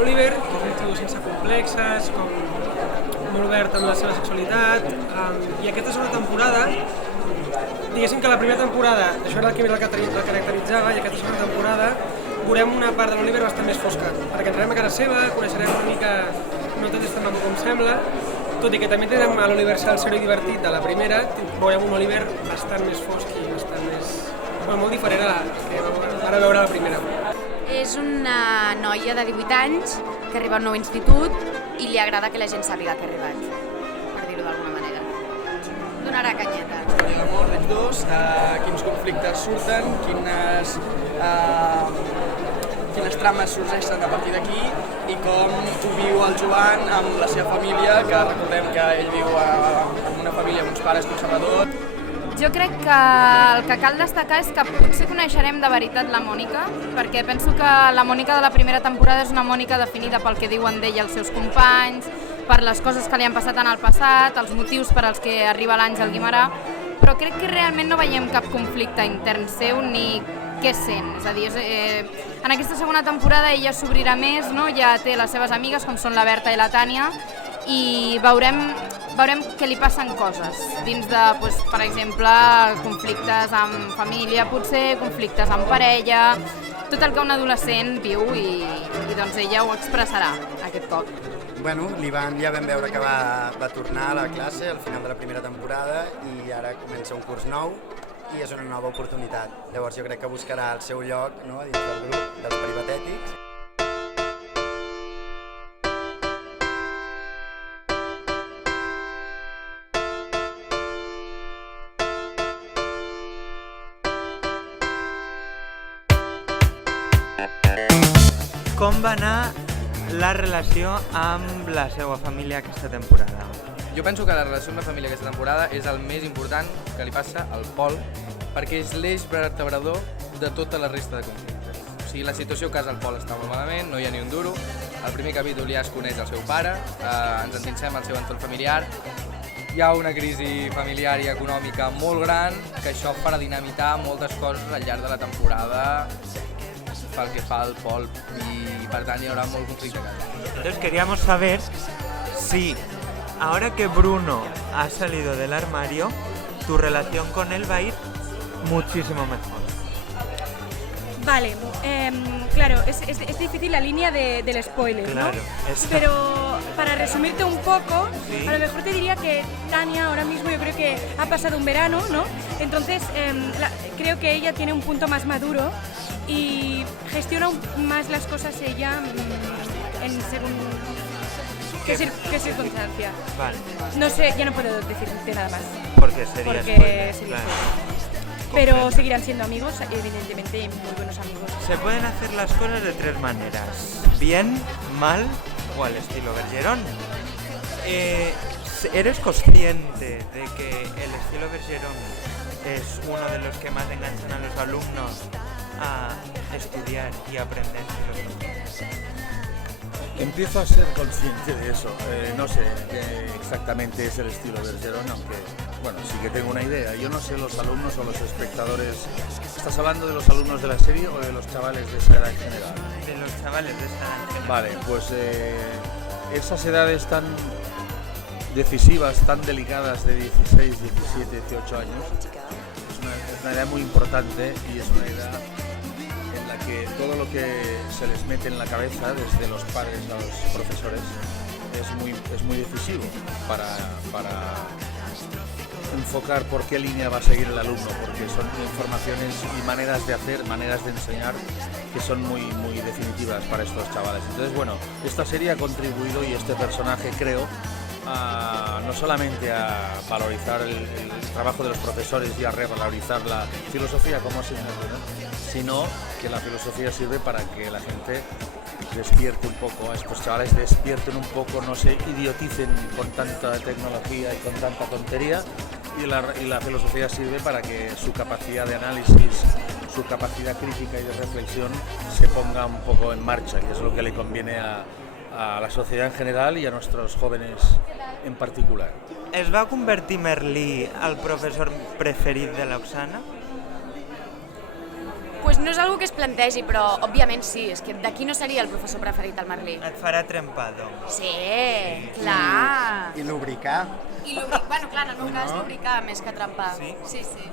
L'Oliver, que és un tio sense complexes, com molt obert amb la seva sexualitat, i aquesta segona temporada, diguéssim que la primera temporada, això era el que la caracteritzava, i aquesta segona temporada veurem una part de l'Oliver bastant més fosca, perquè entrarem a casa seva, coneixerem una mica no tot és tan maco com sembla, tot i que també tindrem a l'Oliver Salsero i divertit de la primera, veurem un Oliver bastant més fosc i bastant més... molt diferent a la que vam ara veure la primera. És una noia de 18 anys que arriba a un nou institut i li agrada que la gent sàpiga que ha arribat, per dir-ho d'alguna manera. Donarà canyeta. L'amor d'ells dos, quins conflictes surten, quines trames sorgeixen a partir d'aquí i com ho viu el Joan amb la seva família, que recordem que ell viu en una família amb uns pares conservadors. Jo crec que el que cal destacar és que potser coneixerem de veritat la Mònica, perquè penso que la Mònica de la primera temporada és una Mònica definida pel que diuen d'ella els seus companys, per les coses que li han passat en el passat, els motius per als que arriba l'Àngel Guimerà, però crec que realment no veiem cap conflicte intern seu ni què sent. És a dir, en aquesta segona temporada ella s'obrirà més, no? Ja té les seves amigues, com són la Berta i la Tània, i veurem que li passen coses dins de, per exemple, conflictes amb família, potser conflictes amb parella, tot el que un adolescent viu i doncs ella ho expressarà aquest cop. Bueno, l'Ivan ja vam veure que va tornar a la classe al final de la primera temporada i ara comença un curs nou i és una nova oportunitat. Llavors jo crec que buscarà el seu lloc, no, dins del grup dels peripatètics. Com va anar la relació amb la seva família aquesta temporada? Jo penso que la relació amb la família aquesta temporada és el més important que li passa al Pol, perquè és l'eix vertebrador de tota la resta de conflictes. O sigui, la situació a casa del Pol està molt malament, no hi ha ni un duro. Al primer capítol ja es coneix el seu pare, ens endinsem al seu entorn familiar. Hi ha una crisi familiar i econòmica molt gran, que això farà dinamitar moltes coses al llarg de la temporada pel que fa al Pol y per tant hi haurà molt conflicte a casa. Entonces queríamos saber si ahora que Bruno ha salido del armario, tu relación con él va a ir muchísimo mejor. Vale, claro, es difícil la línea del spoiler, claro, ¿no? Pero para resumirte un poco, ¿sí? A lo mejor te diría que Tania ahora mismo yo creo que ha pasado un verano, ¿no? Entonces creo que ella tiene un punto más maduro y gestiona más las cosas ella en según qué circunstancia. Vale. No sé, ya no puedo decirte nada más. Porque sería spoiler, claro. Pero seguirán siendo amigos, evidentemente, muy buenos amigos. Se pueden hacer las cosas de tres maneras: bien, mal o al estilo Bergeron. ¿Eres consciente de que el estilo Bergeron es uno de los que más enganchan a los alumnos a estudiar y aprender filosofía? Empiezo a ser consciente de eso. No sé qué exactamente es el estilo Bergeron, aunque bueno, sí que tengo una idea. Yo no sé los alumnos o los espectadores. ¿Estás hablando de los alumnos de la serie o de los chavales de esa edad en general? De los chavales de esa edad en general. Vale, pues esas edades tan decisivas, tan delicadas de 16, 17, 18 años, es una edad muy importante y es una edad en la que todo lo que se les mete en la cabeza, desde los padres a los profesores, es muy decisivo para enfocar por qué línea va a seguir el alumno, porque son informaciones y maneras de hacer, maneras de enseñar que son muy definitivas para estos chavales. Entonces, bueno, esta serie ha contribuido, y este personaje, creo, no solamente a valorizar el trabajo de los profesores y a revalorizar la filosofía como asignatura, sino que la filosofía sirve para que la gente despierte un poco, a estos chavales despierten un poco, no se idioticen con tanta tecnología y con tanta tontería, y la filosofía sirve para que su capacidad de análisis, su capacidad crítica y de reflexión se ponga un poco en marcha, que es lo que le conviene a la sociedad en general y a nuestros jóvenes en particular. Es va convertir Merlí al professor preferit de l'Oxana? Pues no és algo que es plantegi, però òbviament sí, és que d'aquí no seria el professor preferit al Merlí. Et farà trempar, doncs. Sí, clar. I lubricar. Bueno, clar, en el meu cas lubricar més que trempar. Sí? Sí, sí.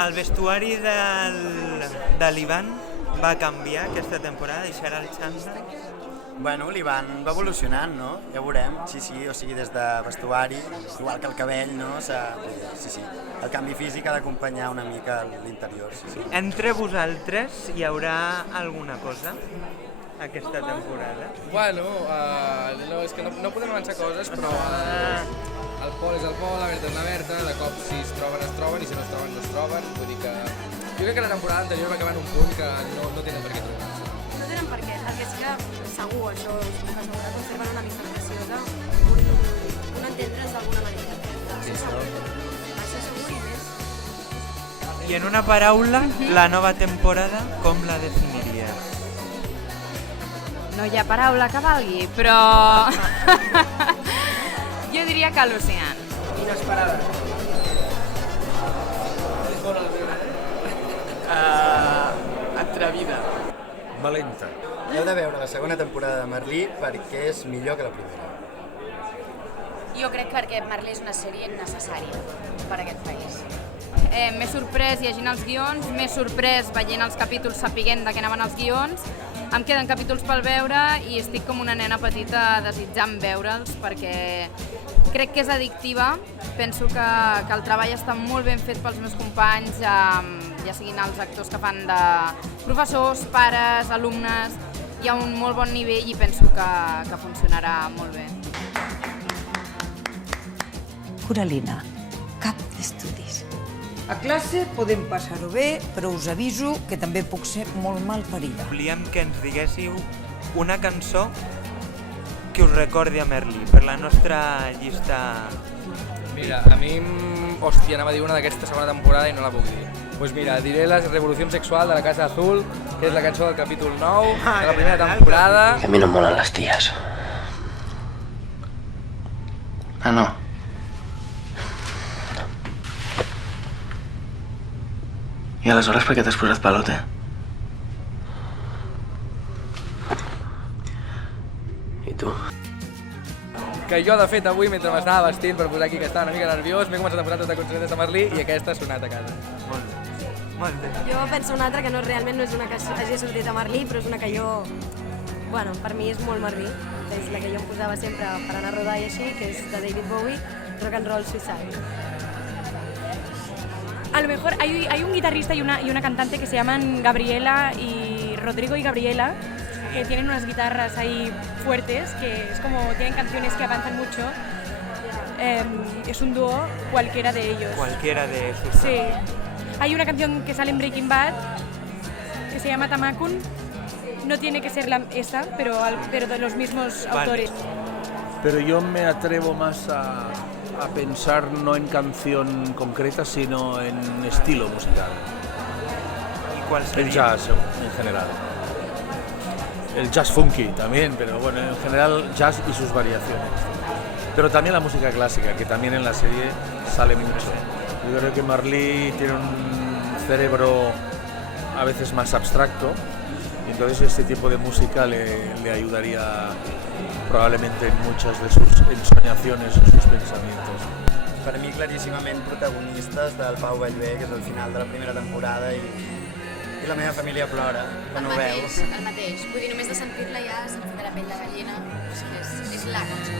El vestuari de l'Ivan va canviar aquesta temporada, deixarà el xandall? Bueno, l'Ivan va evolucionant, no? Ja ho veurem, sí, o sigui, des de vestuari, igual que el cabell, no? Sí, el canvi físic ha d'acompanyar una mica l'interior, sí. Entre vosaltres hi haurà alguna cosa aquesta temporada? Bueno, no, és que no podem avançar coses, però el Pol és el Pol, la Berta és la Berta, de cop si es troben, i si no es troben, no es troben, vull dir que... Jo crec que la temporada anterior va acabar en un punt que no tenen per què trobar-se. No tenen per què, el que sí que segur, això us puc assegurar, conserven una amistat preciosa, un entendre's d'alguna manera. Això segur i més. I en una paraula, la nova temporada, com la definiries? No hi ha paraula que valgui, però jo diria que al·lucinant. Inesperada. És bona la meva. Atrevida. Valenta. Heu de veure la segona temporada de Merlí perquè és millor que la primera. Jo crec perquè Merlí és una sèrie necessària per a aquest país. M'he sorprès llegint els guions, m'he sorprès veient els capítols sapiguent de què anaven els guions, em queden capítols per veure i estic com una nena petita desitjant veure'ls perquè crec que és addictiva, penso que el treball està molt ben fet pels meus companys, ja siguin els actors que fan de professors, pares, alumnes, hi ha un molt bon nivell i penso que funcionarà molt bé. Coralina, cap d'estudis. A classe podem passar-ho bé, però us aviso que també puc ser molt malparida. Volíem que ens diguéssiu una cançó que us recordi a Merlí, per la nostra llista... Mira, a mi, hòstia, anava a dir una d'aquesta segona temporada i no la puc dir. Pues mira, diré La Revolució Sexual de la Casa Azul, que és la cançó del capítol 9, de la primera temporada. A mi no em molen les ties. Ah, no. I aleshores per què t'has posat pelote? I tu? Que jo, de fet, avui, mentre m'estava vestint per posar aquí que estava una mica nerviós, m'he començat a posar tota concertes de Merlí i aquesta ha sonat a casa. Molt bé. Jo penso una altra que realment no és una que hagi sortit a Merlí, però és una que jo... Bueno, per mi és molt Merlí. És la que jo em posava sempre per anar a rodar i així, que és de David Bowie, Rock and Roll Suicide. A lo mejor hay un guitarrista y una cantante que se llaman Gabriela y Rodrigo y Gabriela, que tienen unas guitarras ahí fuertes, que es como, tienen canciones que avanzan mucho. Es un dúo, cualquiera de ellos. Cualquiera de sus... Sí. Hay una canción que sale en Breaking Bad, que se llama Tamakun. No tiene que ser esa, pero de los mismos autores. Pero yo me atrevo más a pensar no en canción concreta, sino en estilo musical. ¿Y cuál sería? El jazz, en general. El jazz funky también, pero bueno, en general jazz y sus variaciones. Pero también la música clásica, que también en la serie sale mucho. Yo creo que Merlí tiene un cerebro a veces más abstracto, y entonces este tipo de música le ayudaría probablemente en muchas de sus ensoñaciones o sus pensamientos. Per mi, claríssimament protagonistes del Pau Vallvé, que és el final de la primera temporada, i la meva família plora, quan ho veus. El mateix. Vull dir, només de sentir-la ja se'm fa la pell de gallina. És la cançó.